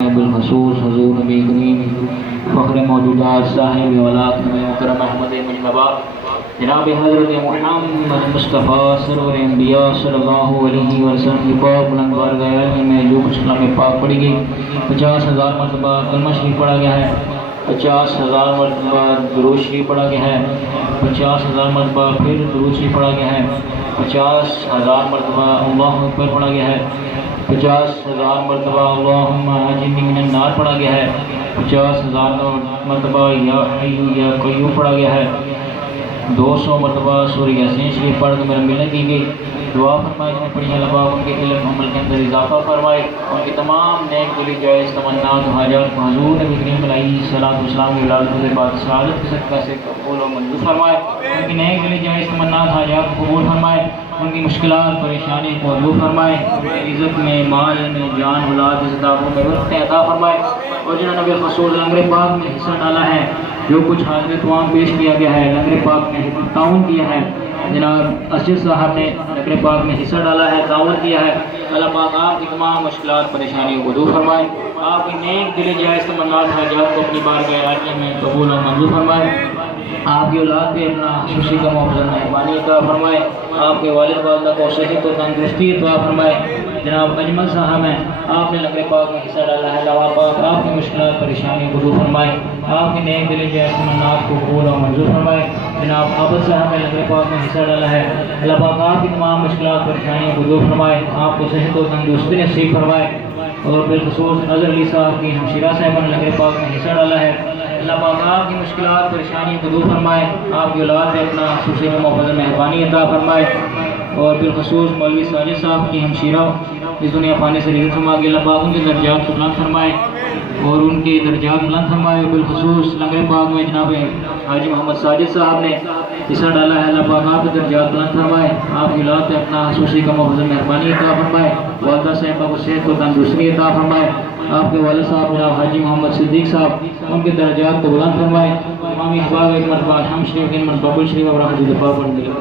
بالخصوص حضور نبی کریم فخر موجودات صاحب ولاۃ نبی مکرم احمد مجتبیٰ جناب حضرت محمد مصطفیٰ سرور انبیاء صلی اللہ علیہ وسلم کی پاک بلند بارگاہ میں جو کچھ کلام پاک پڑھی گئی 50,000 مرتبہ کلمہ شریف پڑھا گیا ہے، 50,000 مرتبہ درود شریف پڑھا گیا ہے، 50,000 مرتبہ پھر درود شریف پڑھا گیا ہے، 50,000 مرتبہ اللہ اکبر پڑھا گیا ہے، 50,000 مرتبہ اللہم اجرنی من النار پڑھا گیا ہے، 50,000 مرتبہ یا حی یا قیوم پڑھا گیا ہے، 200 مرتبہ سورہ یاسین شریف پڑھ کے میرا ملت کی گئی۔ دعا فرمائے جنہیں پڑھی اللہ پاک ان کے علم عمل کے اندر اضافہ فرمائے، ان کی تمام نیک دلی جائز تمنات و حاجات کو حضور نبی کریم علیہ الصلوۃ والسلام کی ولادت کے بعد سعادت کے صدقہ سے قبول و منظور فرمائے، ان کی نیک دلی جائز تمنات حاجات کو قبول فرمائے، ان کی مشکلات پریشانی کو دور فرمائے، عزت میں مال میں جان اولاد عزتوں میں وقت عطا فرمائے، اور جنہوں نے بالخصوص لنگر پاک میں حصہ ڈالا ہے، جو کچھ حاضر توام پیش کیا گیا ہے، لنگر پاک میں تعاون کیا ہے، جناب اسجد صاحب نے لنگر پاک میں حصہ ڈالا ہے، تعاون کیا ہے، اللہ پاک آپ کی تمام مشکلات پریشانیوں کو دور فرمائے، آپ کی نیک دل جائز تمنات حاجات کو اپنی بارگاہ عالیہ میں قبول و منظور فرمائے، آپ کی اولاد پہ اپنا خصوصی کا محفوظ مہربانی عطا فرمائے، آپ کے والد والدہ کو صحت و تندرستی عطا فرمائے، جناب اجمل صاحب ہیں، آپ نے لنگر پاک میں حصہ ڈالا ہے، اللہ پاک آپ کی مشکلات پریشانیوں کو دور فرمائے، آپ کی نیک دل جائز تمنات کو قبول و منظور فرمائے، جناب عابد صاحب نے لنگر پاک میں حصہ ڈالا ہے، اللہ پاک آپ کی تمام مشکلات پریشانیوں کو دور فرمائے، آپ کو صحت و تندرستی نصیب فرمائے، اور بالخصوص اظہر علی صاحب کی ہمشیرہ صاحبہ نے لنگر پاک میں حصہ ڈالا ہے، اللہ پاک آپ کی مشکلات پریشانیوں کو دور فرمائے، آپ کی اولاد پہ اپنا خصوصی محفوظ مہربانی عطا فرمائے، اور بالخصوص مولوی ساجد صاحب کی ہمشیرہ اس دنیا پانے سے رحمت فرما کے اللہ پاک ان کے درجات کو بلند فرمائے اور ان کے درجات بلند فرمائے، بالخصوص لنگر پاک میں جناب حاجی محمد ساجد صاحب نے حصہ ڈالا ہے، اللہ پاک آپ کے درجات بلند فرمائے، آپ کی اولاد پہ اپنا خصوصی کا محفوظ مہربانی عطا فرمائے، والدہ صاحبہ کو صحت و تندرستی عطا فرمائے، آپ کے والد صاحب جناب حاجی محمد صدیق صاحب ان کے درجات کو بلند فرمائے، امام اقبال ایک مرتبہ ہم شریف ان مرتبہ شریف اور حدیث دفاع پڑھنے کے لیے